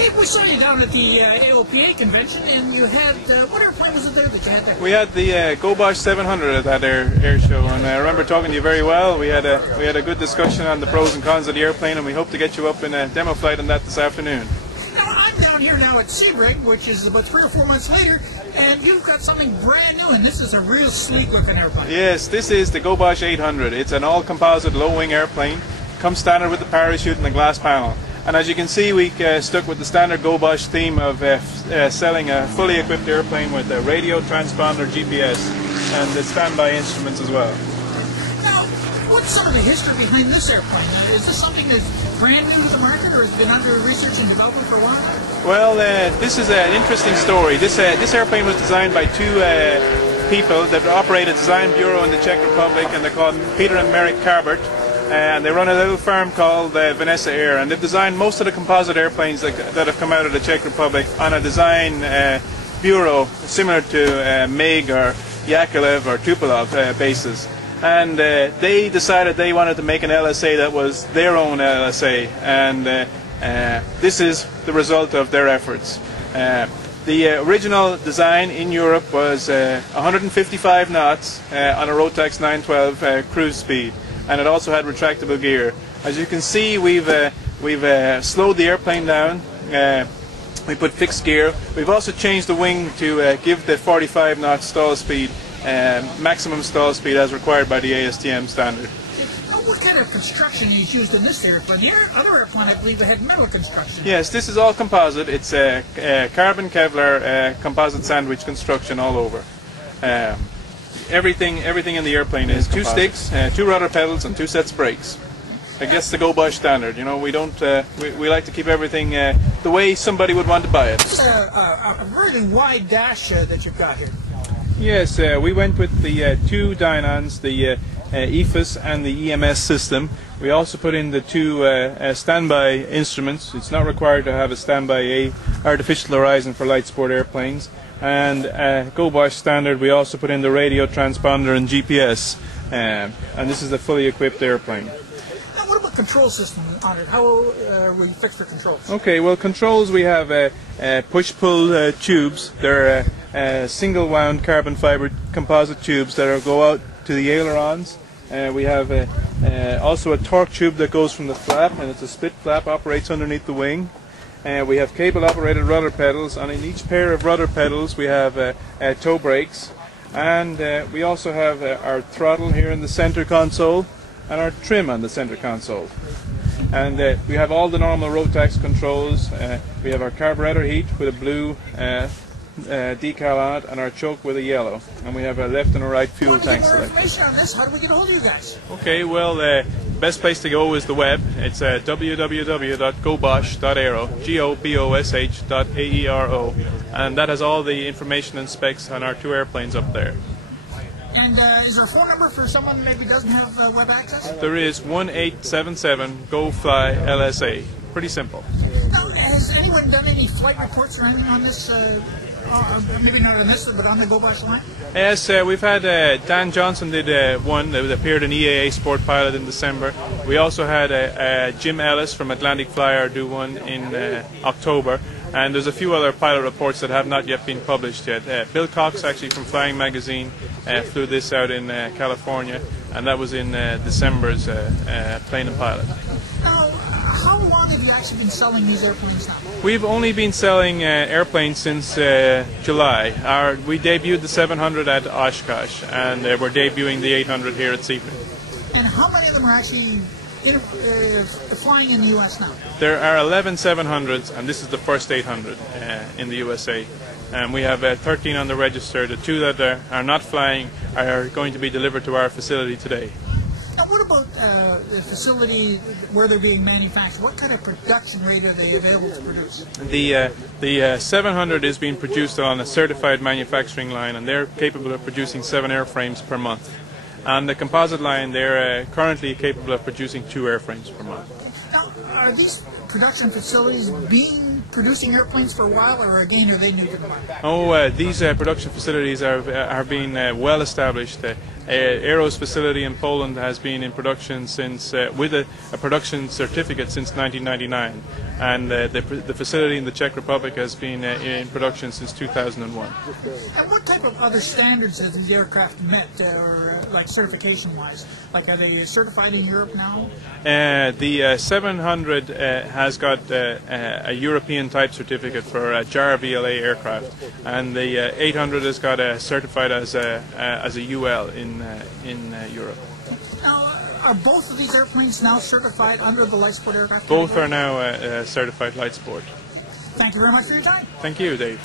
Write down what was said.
Hey, we saw you down at the AOPA convention, and you had, what airplane was it there that you had there? We had the Gobosh 700 at that air show, and I remember talking to you very well. We had a good discussion on the pros and cons of the airplane, and we hope to get you up in a demo flight on that this afternoon. Now, I'm down here now at Sebring, which is about 3 or 4 months later, and you've got something brand new, and this is a real sleek-looking airplane. Yes, this is the Gobosh 800. It's an all-composite low-wing airplane. Comes standard with the parachute and the glass panel. And as you can see, we stuck with the standard Gobosh theme of selling a fully equipped airplane with a radio, transponder, GPS, and the standby instruments as well. Now, what's some of the history behind this airplane? Is this something that's brand new to the market, or has been under research and development for a while? Well, this is an interesting story. This airplane was designed by two people that operate a design bureau in the Czech Republic, and they're called Peter and Merrick Carbert. And they run a little firm called Vanessa Air, and they've designed most of the composite airplanes that have come out of the Czech Republic on a design bureau similar to MiG or Yakolev or Tupolev bases. And they decided they wanted to make an LSA that was their own LSA, and this is the result of their efforts. The original design in Europe was 155 knots on a Rotax 912 cruise speed. And it also had retractable gear. As you can see, we've slowed the airplane down. We put fixed gear. We've also changed the wing to give the 45 knot stall speed, maximum stall speed as required by the ASTM standard. Now, what kind of construction is used in this airplane? The other airplane, I believe, had metal construction. Yes, this is all composite. It's carbon Kevlar composite sandwich construction all over. Everything in the airplane is 2 sticks, 2 rudder pedals, and 2 sets of brakes. I guess the Gobosh standard. You know, we don't. We like to keep everything the way somebody would want to buy it. This is a really wide dash that you've got here. Yes, we went with the 2 Dynons, the EFIS and the EMS system. We also put in the 2 standby instruments. It's not required to have a standby artificial horizon for light sport airplanes. And Gobosh standard, we also put in the radio, transponder, and GPS. And this is a fully equipped airplane. Now, what about control system on it? How were you fixed for controls? Okay, well, controls, we have push-pull tubes. They're single-wound carbon fiber composite tubes that go out to the ailerons. We have also a torque tube that goes from the flap, and it's a split flap, operates underneath the wing. We have cable-operated rudder pedals, and in each pair of rudder pedals we have toe brakes, and we also have our throttle here in the center console and our trim on the center console. And we have all the normal Rotax controls. We have our carburetor heat with a blue decal on it, and our choke with a yellow, and we have a left and a right fuel tank select. Information on this? How do we get a hold of you guys? Okay, well, best place to go is the web. It's www.gobosh.aero, Gobosh.aero, and that has all the information and specs on our 2 airplanes up there. And is there a phone number for someone who maybe doesn't have web access? There is 1-877-GO-FLY-LSA. Pretty simple. Now, has anyone done any flight reports or anything on this? Maybe not on this, but on the Gobosh line? Yes, we've had Dan Johnson did one that appeared in EAA Sport Pilot in December. We also had Jim Ellis from Atlantic Flyer do one in October. And there's a few other pilot reports that have not yet been published yet. Bill Cox, actually from Flying Magazine, flew this out in California, and that was in December's Plane and Pilot. Now, how long have you actually been selling these airplanes now? We've only been selling airplanes since July. We debuted the 700 at Oshkosh, and we're debuting the 800 here at Sebring. And how many of them are actually flying in the U.S. now? There are 11 700s, and this is the first 800 in the USA. And we have 13 on the register. The 2 that are not flying are going to be delivered to our facility today. Now, what about the facility where they're being manufactured? What kind of production rate are they available to produce? The 700 is being produced on a certified manufacturing line, and they're capable of producing 7 airframes per month. On the composite line, they're currently capable of producing 2 airframes per month. Now, are these production facilities being producing airplanes for a while, or again, are they new to the market? Oh, these production facilities are being well established. Aero's facility in Poland has been in production since, with a production certificate since 1999, and the facility in the Czech Republic has been in production since 2001. And what type of other standards have these aircraft met, or like certification-wise? Like, are they certified in Europe now? The 700 has got a European type certificate for a JAR VLA aircraft, and the 800 has got certified as a UL in Europe. Now, are both of these airplanes now certified under the Lightsport aircraft? Both are now certified Lightsport. Thank you very much for your time. Thank you, Dave.